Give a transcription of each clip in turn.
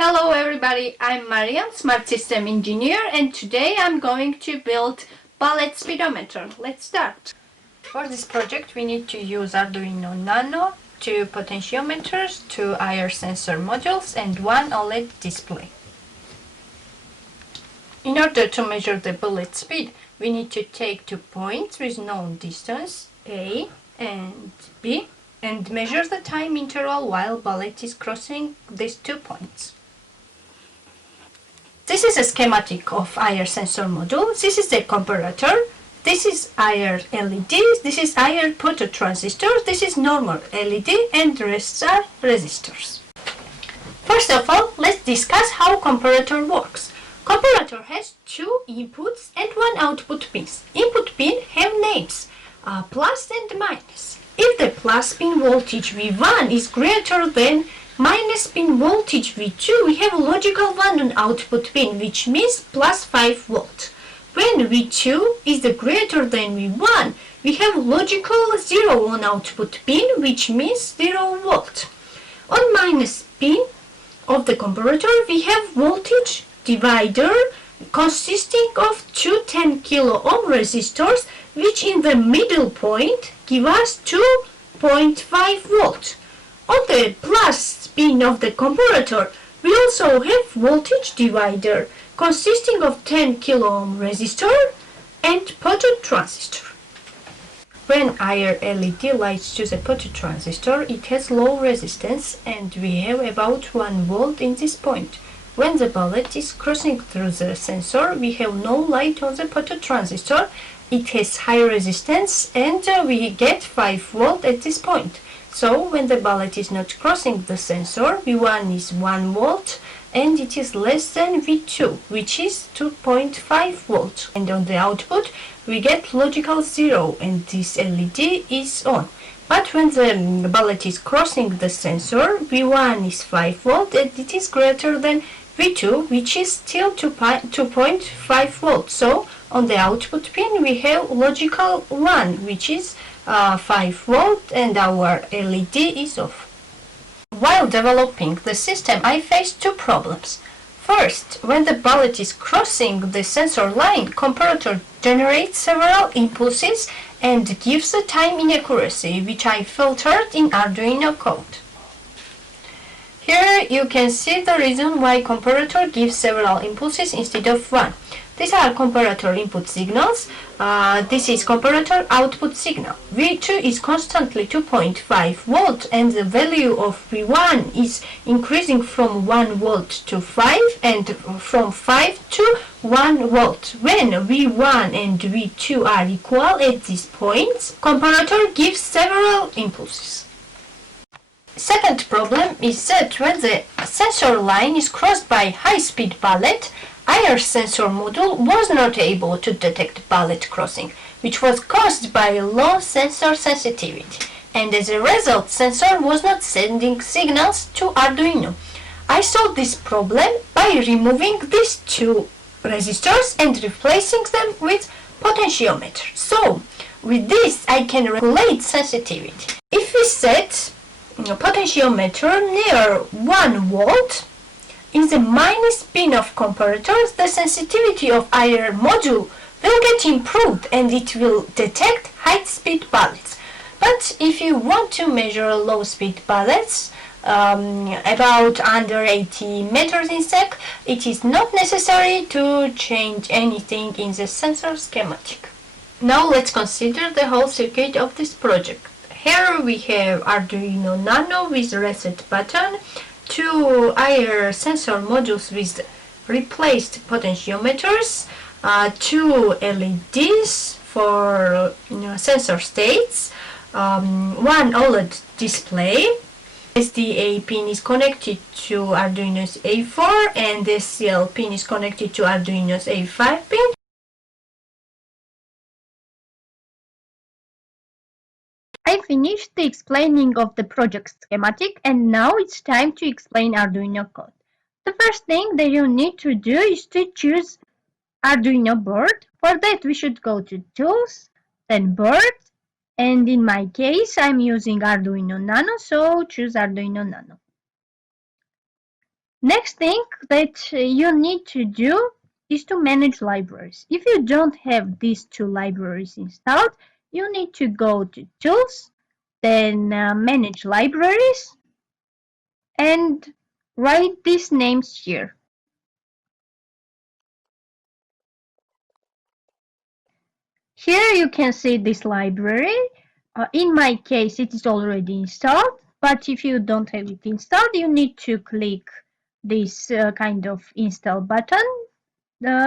Hello everybody, I'm Mariam, Smart System Engineer, and today I'm going to build bullet speedometer. Let's start. For this project we need to use Arduino Nano, 2 potentiometers, 2 IR sensor modules and 1 OLED display. In order to measure the bullet speed, we need to take 2 points with known distance, A and B, and measure the time interval while bullet is crossing these 2 points. This is a schematic of IR sensor module. This is the comparator. This is IR LED. This is IR phototransistor. This is normal LED, and the rest are resistors. First of all, let's discuss how comparator works. Comparator has 2 inputs and 1 output pins. Input pin have names, plus and minus. If the plus pin voltage V1 is greater than minus pin voltage V2, we have logical 1 on output pin, which means plus 5 volt. When V2 is the greater than V1, we have logical 0 on output pin, which means 0 volt. On minus pin of the comparator, we have voltage divider consisting of 2 10 kilo ohm resistors, which in the middle point give us 2.5 volt. On the plus pin of the comparator, we also have voltage divider consisting of 10 kilo ohm resistor and phototransistor. When IR LED lights to the phototransistor, it has low resistance and we have about 1 volt in this point. When the bullet is crossing through the sensor, we have no light on the phototransistor. It has high resistance and we get 5 volt at this point. So when the bullet is not crossing the sensor, V1 is 1 volt and it is less than V2, which is 2.5 volt. And on the output, we get logical 0 and this LED is on. But when the bullet is crossing the sensor, V1 is 5 volt and it is greater than V2, which is still 2.5 volt. So on the output pin, we have logical 1, which is 5 volt, and our LED is off. While developing the system, I faced 2 problems. First, when the bullet is crossing the sensor line, comparator generates several impulses and gives a time inaccuracy, which I filtered in Arduino code. Here you can see the reason why comparator gives several impulses instead of 1. These are comparator input signals. This is comparator output signal. V2 is constantly 2.5 volt and the value of V1 is increasing from 1 volt to 5 and from 5 to 1 volt. When V1 and V2 are equal at these points, comparator gives several impulses. Second problem is that when the sensor line is crossed by high-speed bullet, IR sensor module was not able to detect bullet crossing, which was caused by low sensor sensitivity, and as a result, sensor was not sending signals to Arduino. I solved this problem by removing these 2 resistors and replacing them with potentiometer. So, with this, I can regulate sensitivity. If we set potentiometer near 1 volt, in the minus pin of comparators, the sensitivity of IR module will get improved and it will detect high-speed bullets. But if you want to measure low-speed bullets, about under 80 meters in sec, it is not necessary to change anything in the sensor schematic. Now let's consider the whole circuit of this project. Here we have Arduino Nano with reset button, 2 IR sensor modules with replaced potentiometers, 2 LEDs for sensor states, 1 OLED display. SDA pin is connected to Arduino's A4 and the SCL pin is connected to Arduino's A5 pin. I finished the explaining of the project schematic and now it's time to explain Arduino code. The first thing that you need to do is to choose Arduino board. For that we should go to Tools, then Board, and in my case I'm using Arduino Nano, so choose Arduino Nano. Next thing that you need to do is to manage libraries. If you don't have these two libraries installed, you need to go to Tools, then Manage Libraries, and write these names here. Here you can see this library. In my case, it is already installed, but if you don't have it installed, you need to click this kind of install button,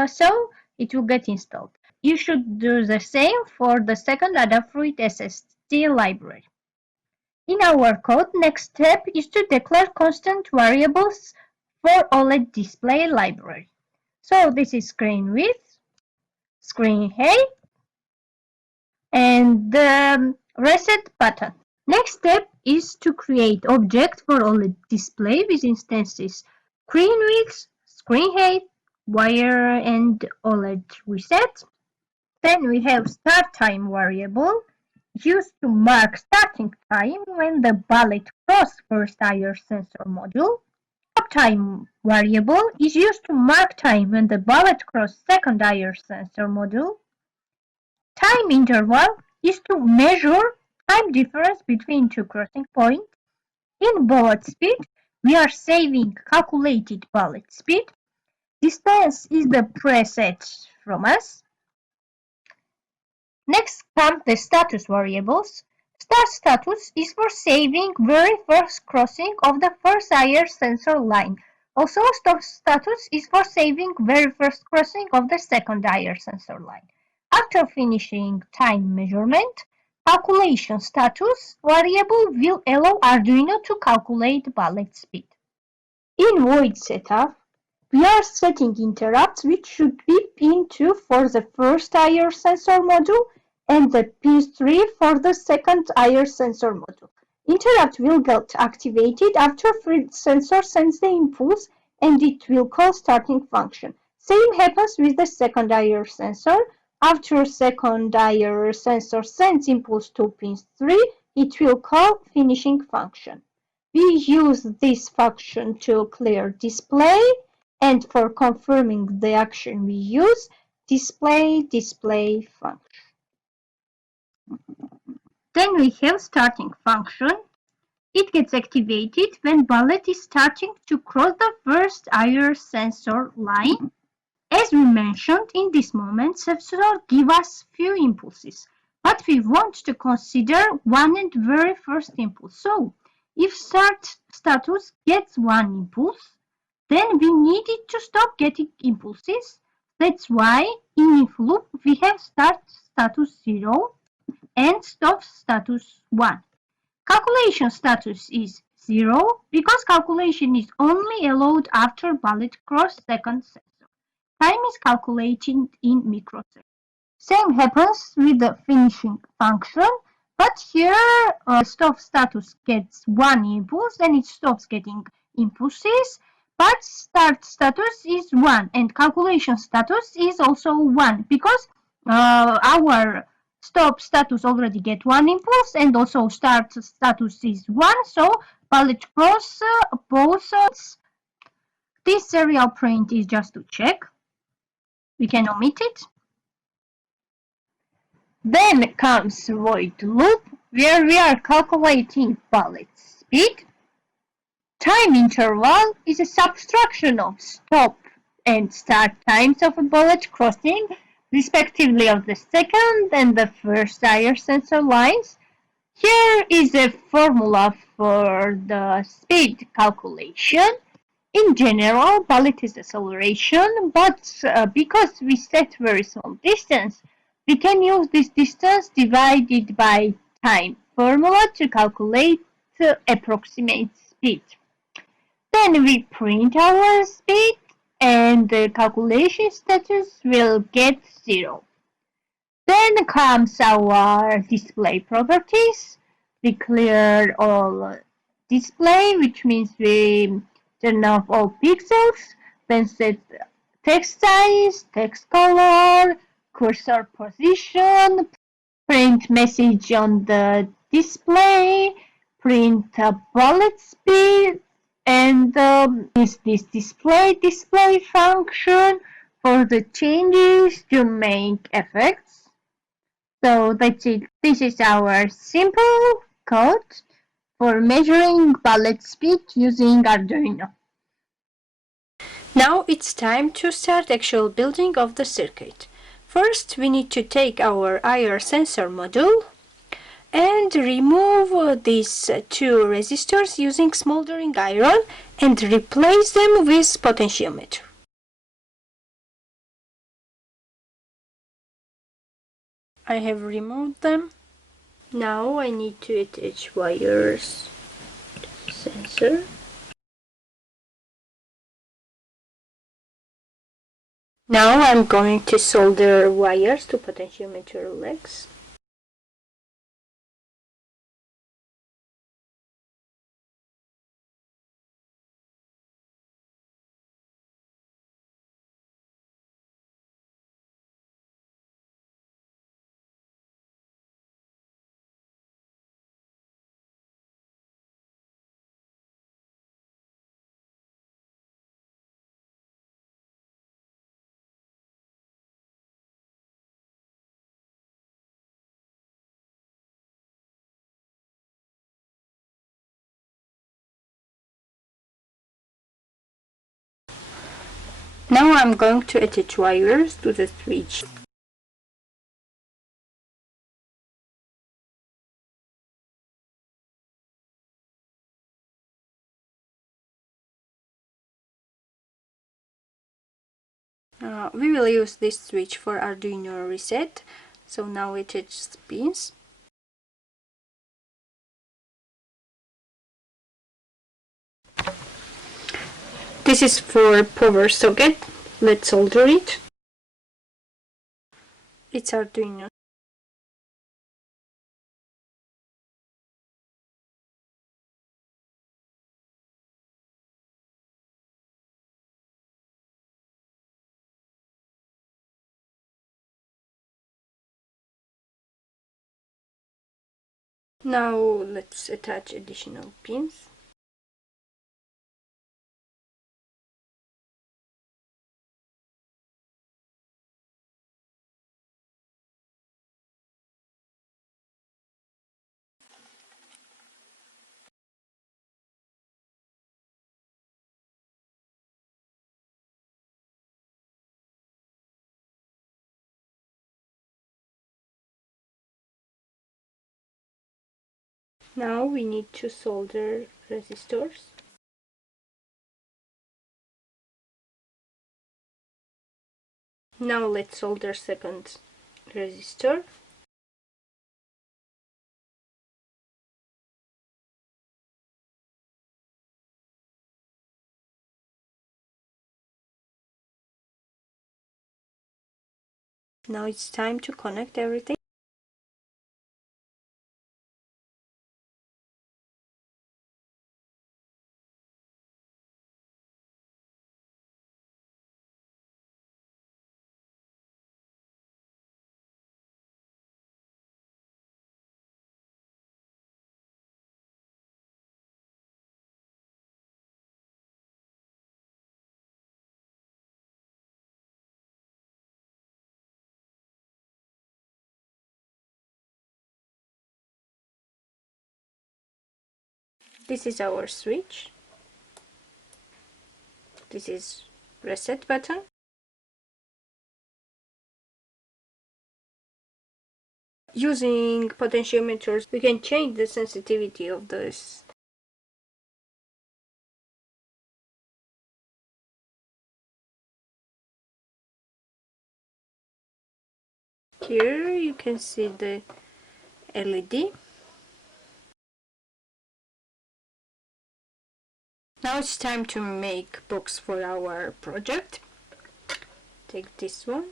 so it will get installed. You should do the same for the second Adafruit SSD library. In our code, next step is to declare constant variables for OLED display library. So this is screen width, screen height, and the reset button. Next step is to create object for OLED display with instances screen width, screen height, wire, and OLED reset. Then we have start time variable used to mark starting time when the bullet crosses first IR sensor module. Stop time variable is used to mark time when the bullet crosses second IR sensor module. Time interval is to measure time difference between two crossing points. In bullet speed, we are saving calculated bullet speed. Distance is the preset from us. Next come the status variables. Start status is for saving very first crossing of the first IR sensor line. Also, stop status is for saving very first crossing of the second IR sensor line. After finishing time measurement, calculation status variable will allow Arduino to calculate bullet speed. In void setup, we are setting interrupts which should be pin 2 for the first IR sensor module and the pin 3 for the second IR sensor module. Interrupt will get activated after sensor sends the impulse and it will call starting function. Same happens with the second IR sensor. After second IR sensor sends impulse to pin 3, it will call finishing function. We use this function to clear display, and for confirming the action we use display function. Then we have starting function. It gets activated when bullet is starting to cross the first IR sensor line. As we mentioned, in this moment, sensor give us few impulses, but we want to consider one and very first impulse. So, if start status gets one impulse, then we need it to stop getting impulses. That's why in if loop we have start status 0 and stop status 1. Calculation status is 0 because calculation is only allowed after bullet cross second sensor. Time is calculated in microseconds. Same happens with the finishing function, but here stop status gets one impulse and it stops getting impulses, but start status is 1 and calculation status is also 1 because our stop status already get one impulse and also start status is 1, so bullet cross both. This serial print is just to check. We can omit it. Then comes void loop, where we are calculating bullet speed. Time interval is a subtraction of stop and start times of a bullet crossing, respectively of the second and the first IR sensor lines. Here is a formula for the speed calculation. In general, bullet is acceleration, but because we set very small distance, we can use this distance divided by time formula to calculate the approximate speed. Then we print our speed and the calculation status will get 0. Then comes our display properties. We clear all display, which means we turn off all pixels, then set text size, text color, cursor position, print message on the display, print bullet speed, And is this display function for the changes to make effects. So that's it. This is our simple code for measuring palette speed using Arduino. Now it's time to start actual building of the circuit. First, we need to take our IR sensor module and remove these two resistors using smoldering iron and replace them with potentiometer. I have removed them. Now I need to attach wires to the sensor. Now I'm going to solder wires to potentiometer legs. Now I'm going to attach wires to the switch. We will use this switch for Arduino reset, so now we attach the pins. This is for power socket. Let's solder it. It's Arduino. Now let's attach additional pins. Now we need to solder resistors. Now let's solder second resistor. Now it's time to connect everything. This is our switch. This is reset button. Using potentiometers, we can change the sensitivity of this. Here you can see the LED. Now it's time to make box for our project. Take this one.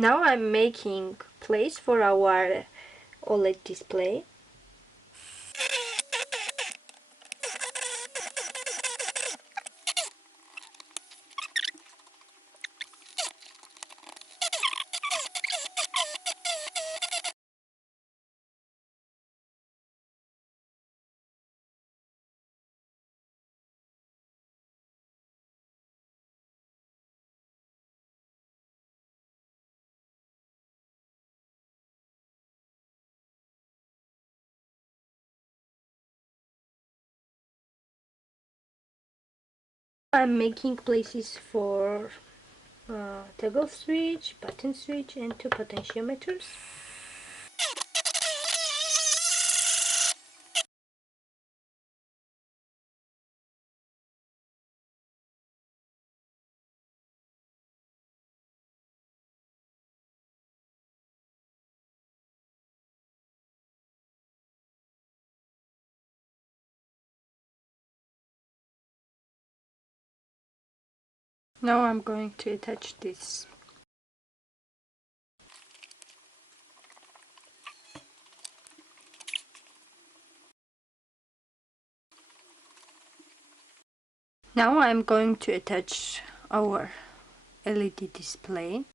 Now I'm making place for our OLED display. I'm making places for toggle switch, button switch, and two potentiometers. Now I'm going to attach this. Now I'm going to attach our LED display.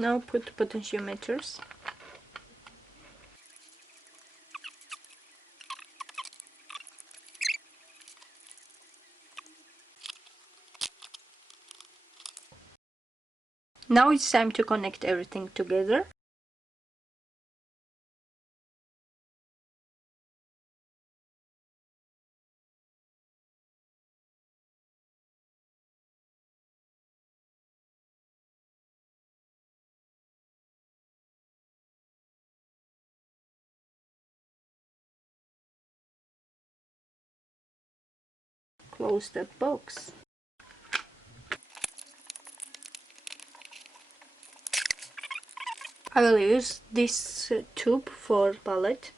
Now put potentiometers. Now it's time to connect everything together. Close that box. I will use this tube for palette.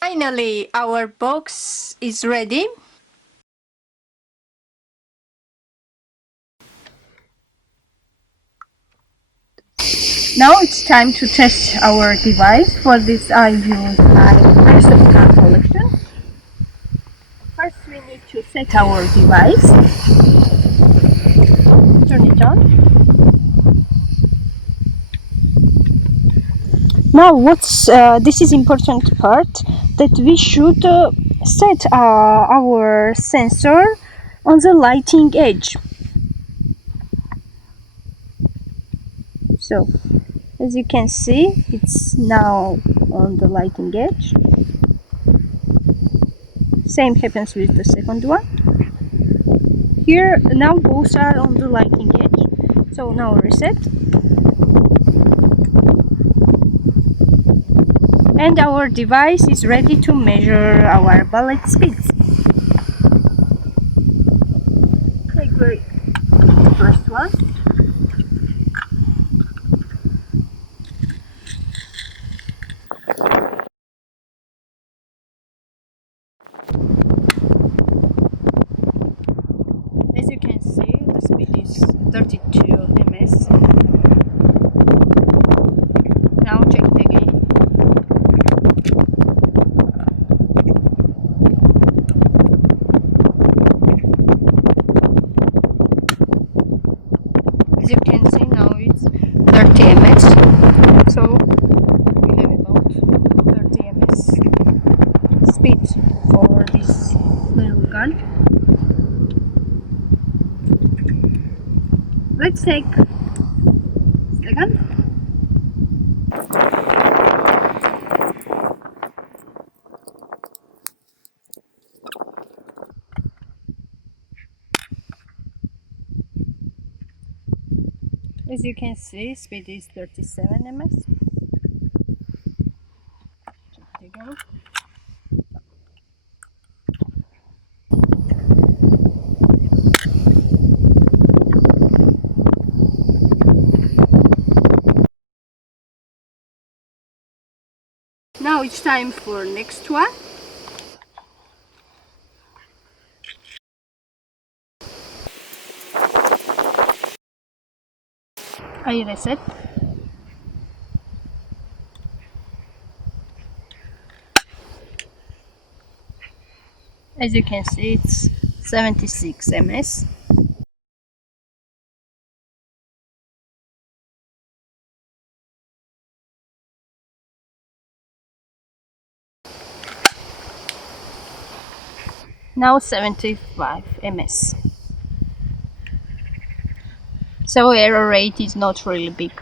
Finally, our box is ready. Now it's time to test our device. For this I use my receptor collection. First we need to set our device. Turn it on. Now this is important part, that we should set our sensor on the lighting edge. So as you can see, it's now on the lighting edge. Same happens with the second one. Here now both are on the lighting edge. So now reset. And our device is ready to measure our bullet speeds. Take the first one. As you can see, the speed is 32 ms. Now check it again. As you can see, now it's 30 ms. So we have about 30 ms speed for this little gun. Let's take the gun. As you can see, speed is 37 ms. Check it again. Now it's time for next one. I reset. As you can see, it's 76 ms. Now 75 ms. So error rate is not really big.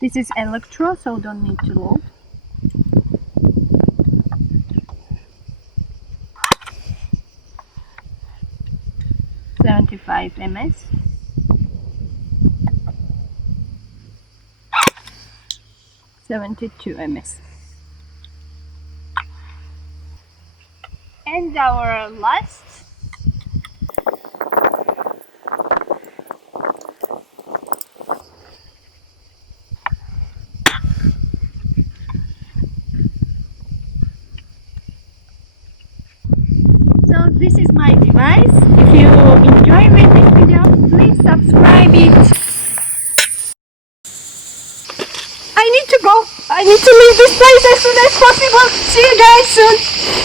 This is electro, so don't need to load. .75 ms. .72 ms. And our last So this is my device. If you enjoy this video, please subscribe it. I need to go. I need to leave this place as soon as possible. See you guys soon.